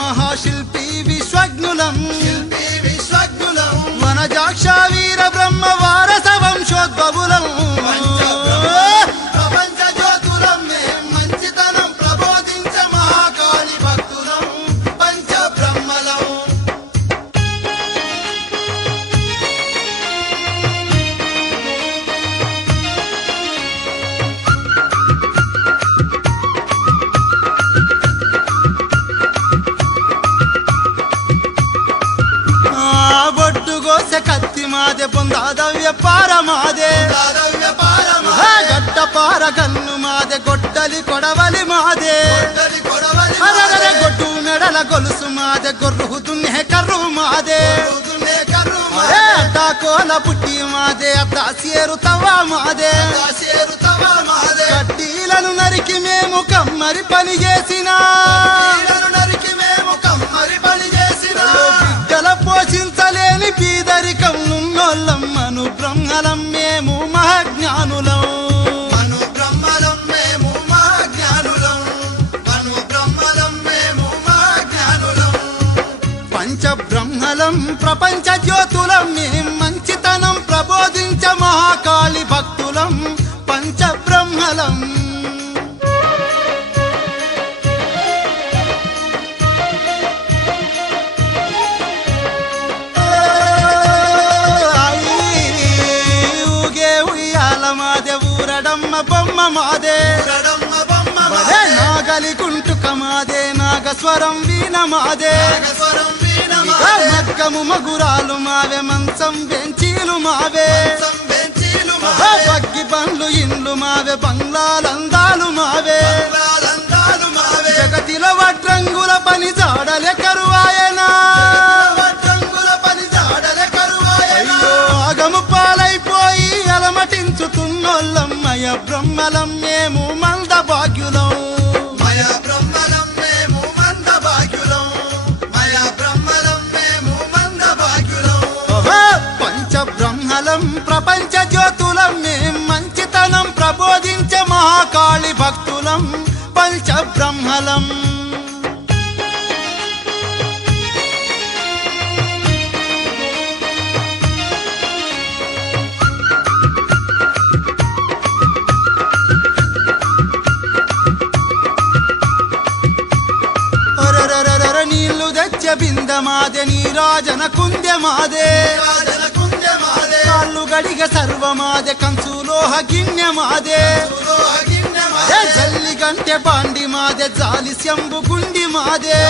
మహాశిల్పి విశ్వజ్ఞులం వనజాక్ష వీర బ్రహ్మ వారస వంశోద్భవులం ప్రపంచ జ్యోతులం మంచితనం ప్రబోధించ మహాకాళి భక్తులం పంచ బ్రహ్మలం. కత్తి మాదే పొందాదవ్య పార మాదే గట్ట పార కన్ను మాదే గొడ్డలి కొడవలి మాదే గొడ్డు మెడల గొలుసు మాదే గొర్రు దున్నే కర్రు మాదే అడ్డాకోల పుట్టి మాదే అద్దాసేరు తవ్వ మాదే కడ్డీలను నరికి మేము కమ్మరి పని చేసినా బిడ్డల పోషించలేని పీదరికం నున్నోళ్ళం మను బ్రహ్మలం మేము మహాజ్ఞానులం పంచబ్రహ్మలం ప్రపంచ జ్యోతులం మేం మంచితనం ప్రబోధించ మహాకాళి భక్తులం పంచబ్రహ్మలం. బొమ్మ మాదే నాగలి కుంటుక మాదే నాగస్వరం వీణ మాదే మగ్గము మగురాలు మావే మంచం బెంచీలు మావే బగ్గి బండ్లు ఇండ్లు మావే బంగ్లాలందాలు మావే జగతిలో వడ్రంగుల పని జాడలే కరువాయనా ఆగము పాలైపోయి అలమటించుతున్నోళ్ళం మయ బ్రహ్మలం మేము మంద భాగ్యులం పంచబ్రహ్మలం ప్రపంచ జ్యోతులం మేం మంచితనం ప్రబోధించే మహాకాళి భక్తులం పంచబ్రహ్మలం. నీళ్లు తెచ్చే బిందె మాదే నీరాజన కుందె మాదే కాళ్ళు గడిగ సర్వమాదే కంచులోహ గిన్నె మాదే జల్లి గంటె బాండి మాదే జాలి శంభు గుండి మాదే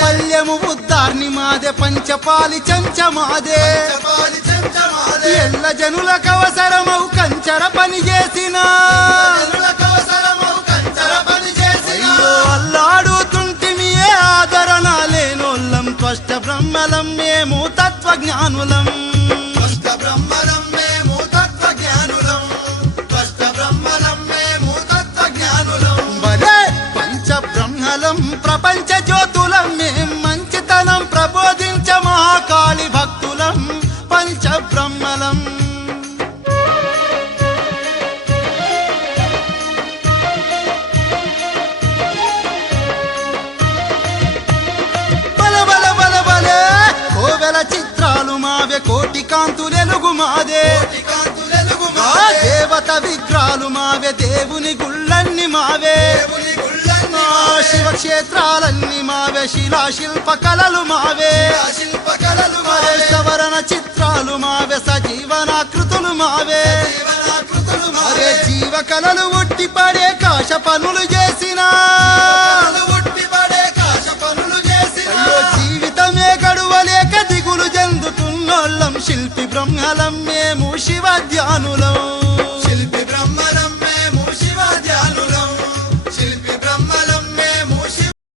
పల్లెము ఉద్దార్ని మాదే పంచపాలి చెంచ మాదే ఎల్ల జనుల కవసరమవు కంచర పని చేసిన అల్లాడుతుంటిమియే ఆదరణ లేనోళ్ళం త్వష్ట బ్రహ్మలం మేము తత్వజ్ఞానులం భలే పంచబ్రహ్మలం ప్రపంచ జ్యోతులం మేం మంచితనం ప్రబోధించ మహాకాళి భక్తులం పంచబ్రహ్మలం. చిత్రాలు మావే కోటి కాంతులెలుగు మాదే దేవత విగ్రహాలు మావే దేవుని గుళ్ళన్ని మావే శివక్షేత్రాలన్నీ మావే శిలాశిల్ప కళలు మావే సవరణ చిత్రాలు మావే సజీవనాకృతులు మావే జీవ కళలు ఉట్టి పడే కాశ పనులు